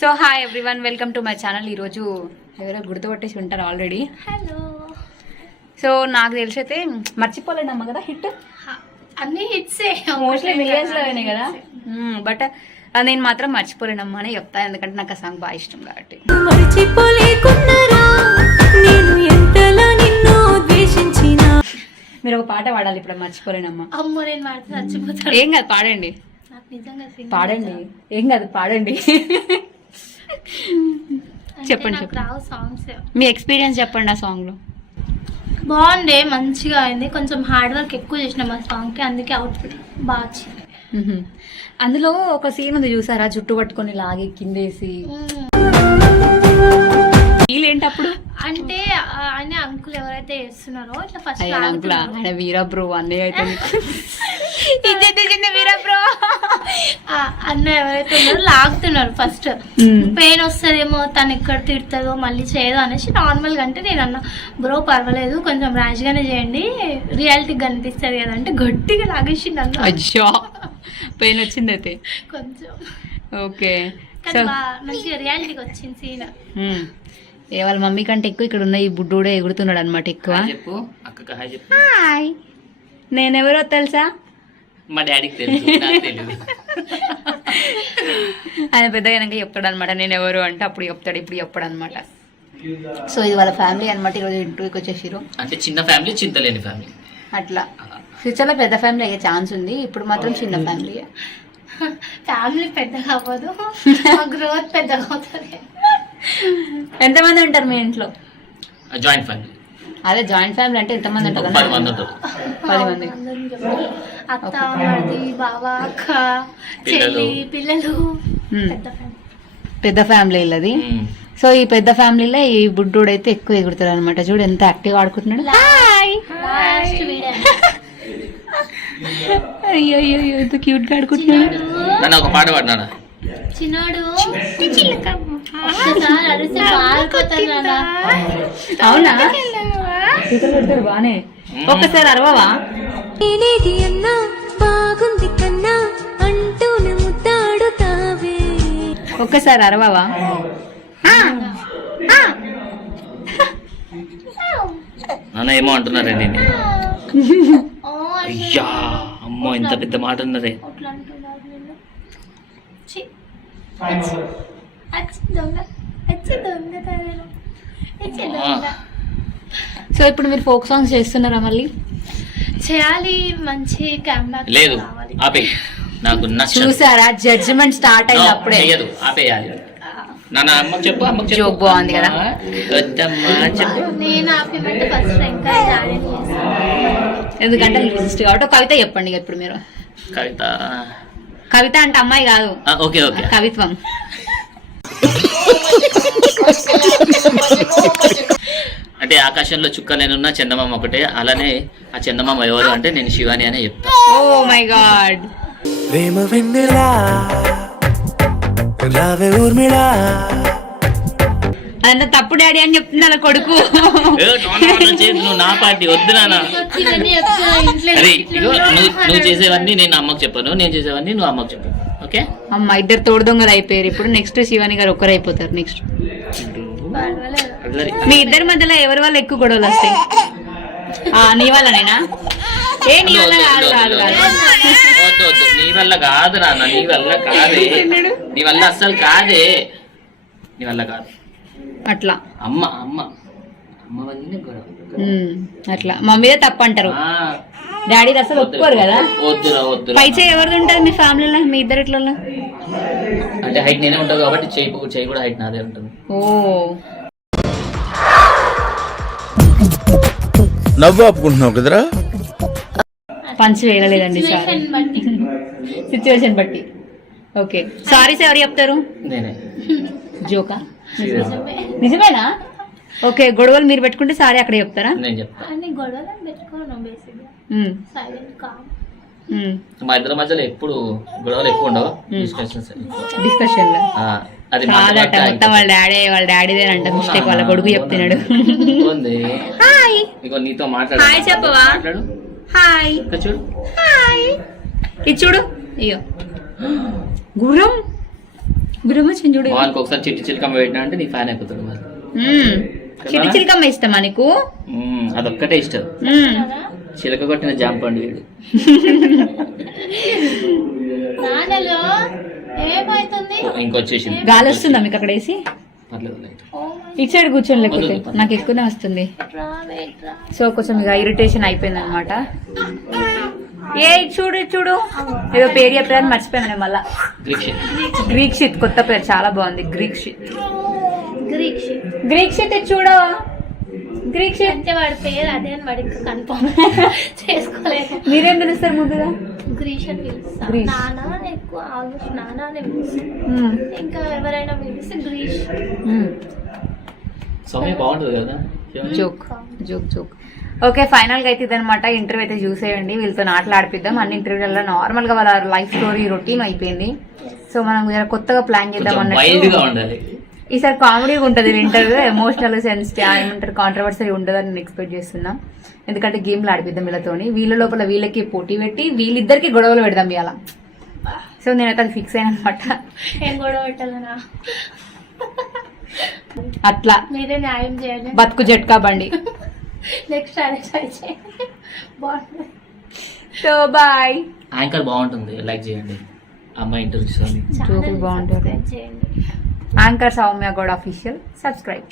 So hi everyone, welcome to my channel. ఈరోజు ఎవరో గుర్తుపట్టేసి ఉంటారు ఆల్రెడీ. హలో. సో నాకు తెలిసి అయితే మర్చిపోలేదమ్మ కదా హిట్, అన్ని హిట్సే మోస్ట్లీ మిలియన్స్ లో అయినాయి కదా. బట్ నేను మాత్రం మర్చిపోలేనమ్మా అని చెప్తా, ఎందుకంటే నాకు ఆ సాంగ్ బాగా ఇష్టం కాబట్టి. మీరు ఒక పాట పాడాలి ఇప్పుడు, మర్చిపోలేనమ్మా. అమ్మో నేను పాడితే చచ్చిపోతాను. ఏం కాదు, పాడండి. పాడండి, ఏం కాదు, పాడండి. చెప్పండి సాంగ్స్. మీ ఎక్స్పీరియన్స్ చెప్పండి ఆ సాంగ్ లో. బాగుండే, మంచిగా అయింది. కొంచెం హార్డ్ వర్క్ ఎక్కువ చేసినాం ఆ సాంగ్ కి, అందుకే అవుట్పుట్ బాగా వచ్చింది. అందులో ఒక సీన్ ఉంది చూసారా, జుట్టు పట్టుకొని లాగి కిందేసి. ఏంటి అప్పుడు అంటే ఆయన అంకుల్ ఎవరైతే చేస్తున్నారో ఇట్లా ఫస్ట్ అంకుల్, ఆయన వీరా బ్రో అన్నయ్య అయితే వీరా బ్రో అన్న ఎవరైతే ఉన్నారో లాగుతున్నారు. ఫస్ట్ పెయిన్ వస్తుందేమో, తను ఎక్కడ తిడుతుందో మళ్ళీ చేయదు అనేసి నార్మల్ గా. అంటే నేను అన్న బ్రో పర్వాలేదు, కొంచెం ర్యాష్ గానే చేయండి, రియాలిటీ కనిపిస్తుంది కదా అంటే గట్టిగా లాగేసిండు అన్న. అయ్యో, పెయిన్ వచ్చింది అయితే కొంచెం. ఓకే, మంచిగా రియాలిటీకి వచ్చింది సీన్. వాళ్ళ మమ్మీ కంటే ఎక్కువ ఇక్కడ ఉన్న ఈ బుడ్డోడే ఎగురుతున్నాడు అనమాట ఎక్కువ. హాయ్, నేనెవరో తెలుసా? మా డాడీకి తెలుసు, ఆయన పెద్దగా చెప్తాడు అనమాట నేను ఎవరు అంటే, అప్పుడు చెప్తాడు, ఇప్పుడు చెప్పాడు అనమాట. సో ఇది వాళ్ళ ఫ్యామిలీ అనమాట. ఈరోజు ఇంటర్వ్యూకి వచ్చేసారు. అంటే చిన్న ఫ్యామిలీ, చింతలేని ఫ్యామిలీ. అట్లా ఫ్యూచర్ లో పెద్ద ఫ్యామిలీ అయ్యే ఛాన్స్ ఉంది, ఇప్పుడు మాత్రం చిన్న ఫ్యామిలీ. ఫ్యామిలీ పెద్దగా అవ్వదు, గ్రోత్ పెద్దగా అవుతుంది. ఎంతమంది ఉంటారు మీ ఇంట్లో? Joint family. అదే జాయింట్ ఫ్యామిలీ అంటే ఎంతమంది ఉంటారు? 10 మంది ఉంటారు. 10 మంది. అత్త, మరిది, బావ, అక్క, చెల్లి, పిల్లలు. పెద్ద ఫ్యామిలీ ఇల్లది. సో ఈ పెద్ద ఫ్యామిలీలో ఈ బుడ్డోడు అయితే ఎక్కువ ఎగురుతాడు అనమాట. చూడు ఎంత యాక్టివ్ ఆడుకుంటున్నాడు. అయ్యో అయ్యో, ఎంత క్యూట్ గా ఆడుకుంటున్నాడు. నన్ను ఒక పాట పాడినాడా చిన్నోడు? అవునా, బానే. ఒక్కసారి అరవవా? ఒక్కసారి అరవవా? నాన్న ఏమో అంటున్నారే నేను. అయ్యా అమ్మో, ఇంత పెద్ద మాట ఉన్నదే. సో ఇప్పుడు మీరు ఫోక్ సాంగ్స్ చేస్తున్నారా? మళ్ళీ చేయాలి, మంచి క్యామ్బ్యాక్. లేదు, ఆపే. నాకు చూసారా, జడ్జిమెంట్ స్టార్ట్ అయింది అప్పుడే. ఆపేయాలి. నాన్న అమ్మకి చెప్పు, అమ్మకి జోక్ బాగుంది కదా. చెప్పు. నేను ఆపేమంటే ఫస్ట్ ఇంకా ఎందుకంటే లిస్ట్ కాబట్టి కవిత చెప్పండి ఇప్పుడు మీరు. కవిత? కవిత అంటే అమ్మాయి కాదు, ఓకే ఓకే, కవిత్వం. అంటే ఆకాశంలో చుక్కలేనున్న చందమామ ఒకటే, అలానే ఆ చందమామ ఎవరు అంటే నేను శివాని అనే చెప్తా. Oh my God. ప్రేమ వెన్నెలా రావే ఊర్మిళా. అదంతా తప్పు డాడీ అని చెప్తుంది అలా కొడుకు. నువ్వు నా పార్టీ వద్దు నాన్న. అరే ఇగో, నువ్వు చేసేవన్నీ నేను అమ్మకు చెప్పాను, నేను చేసేవన్నీ నువ్వు అమ్మకు చెప్పాను. ఓకే అమ్మ, ఇద్దరు తోడు దొంగలు అయిపోయారు. ఇప్పుడు నెక్స్ట్ శివాని గారు ఒక్కరు అయిపోతారు. నెక్స్ట్ మీ ఇద్దరి మధ్యలో ఎవరి వల్ల ఎక్కువ గొడవలు వస్తాయి? నీ వల్లనేనా? ఏ నీ వల్ల కాదు కాదు కాదు. వద్దు వద్దు, నీ వల్ల కాదు నాన్న, నీ వల్ల కాదే, నీ వల్ల అస్సలు కాదే, నీ వల్ల కాదు. అట్లా అమ్మ అమ్మ అమ్మ వల్లనే గొడవ. అట్లా మమ్మీదే తప్పు అంటారు, డాడీ అసలు ఒప్పుకోరు కదా. వద్దురా వద్దు. పై చేయి ఎవరిది ఉంటుంది మీ ఫ్యామిలీలో, మీ ఇద్దరిట్లో? అంటే హైట్ నేనే ఉంటావు కాబట్టి చేయి కూడా హైట్ నాదే ఉంటుంది. ఓ, నవ్వు ఆపుకుంటున్నావు కదరా. పంచి వేయలేదండి సార్, సిచ్యువేషన్ బట్టి. ఓకే, సారీ సార్ ఎవరు చెప్తారు? నేనే. జోకా? నిజమేనా? ఓకే, గొడవలు మీరు పెట్టుకుంటే సారీ అక్కడ చెప్తారా? నేను చెప్తాను. గొడవలు పెట్టుకోను, బేసిక్గా సైలెంట్ కామ్. మా ఇద్దరి మధ్యలో ఎప్పుడు గొడవలు ఎక్కువ ఉండవు, డిస్కషన్స్. అది కాదట, మొత్తం వాళ్ళ డాడీదేనంట మిస్టేక్, వాళ్ళ కొడుకు చెప్తున్నాడు. హాయ్, ఇగో నీతో మాట్లాడు. హాయ్ చెప్పవా? హాయ్ చూడు, హాయ్. ఇది చూడు, అయ్యో గుర్రం బ్రహ్మచం చూడు. వాళ్ళకి ఒకసారి చిట్టి చిలకమ్మ పెట్టినా అంటే నీ ఫ్యాన్ అయిపోతాడు వాళ్ళు. చిట్టి చిలకమ్మ ఇష్టమా నీకు? అదొక్కటే ఇష్టం. చిలక కొట్టిన జాంపండు వీడు. నాన్నలో ఏమైతుంది? ఇంకొచ్చేసి గాలి వస్తుందా మీకు అక్కడ వేసి? పర్లేదు లైట్. ఇటు సైడ్ కూర్చొని లేకపోతే నాకు ఎక్కువనే వస్తుంది. సో కొంచెం ఇక ఇరిటేషన్ అయిపోయింది అనమాట. ఏ చూడు చూడు ఏదో పేరు చెప్పారని మర్చిపోయాను మళ్ళా. గ్రీక్షిత్ కొత్త పేరు చాలా బాగుంది. గ్రీక్షిత్ చూడు. గ్రీక్షిత్ అంటే వాడి పేరు అదే అని వాడికి కన్ఫర్మ్ చేసుకోలేదు. మీరేం పిలుస్తారు ముందుగా? గ్రీష్ అని పిలుస్తా. నానా ఎక్కువ ఆల్మోస్ట్ నానా అని పిలుస్తాను. ఇంకా ఎవరైనా పిలిస్తే గ్రీష్. సౌమ్య బాగుంటుంది కదా. Joke joke joke. Okay final గా అయితే ఇదనమాట. ఇంటర్వ్యూ అయితే చూసేయండి. వీళ్ళతో ఆటలాడిపిద్దాం. అన్ని ఇంటర్వ్యూలలో నార్మల్ గా వాళ్ళ లైఫ్ స్టోరీ రొటీన్ అయిపోయింది. సో మనం కొత్తగా ప్లాన్ చేద్దాం అన్నట్టు. ఈసారి కామెడీగా ఉంటుంది ఇంటర్వ్యూ. ఎమోషనల్ సెన్సిటివ్ ఏమంటారు కాంట్రవర్సరీ ఉండదని ఎక్స్పెక్ట్ చేస్తున్నాం. ఎందుకంటే గేమ్లు ఆడిపిద్దాం వీళ్ళతోని. వీళ్ళ లోపల వీళ్ళకి పోటీ పెట్టి వీళ్ళిద్దరికి గొడవలు పెడదాం ఇవాళ. సో నేనైతే అది ఫిక్స్ అయిన అనమాట. ఏం గొడవ పెట్టాలనా అట్లా మీరే న్యాయం చేయాలి. బతుకు జట్కా బండి. నెక్స్ట్ అదే ట్రై చేయండి. బాగుంటుంది. So bye. యాంకర్ బాగుంటుంది, లైక్ చేయండి. అమ్మాయి ఇంటర్వ్యూస్ జోకులు బాగుంటాయి. చేయండి. Anchor Soumya Goud official subscribe.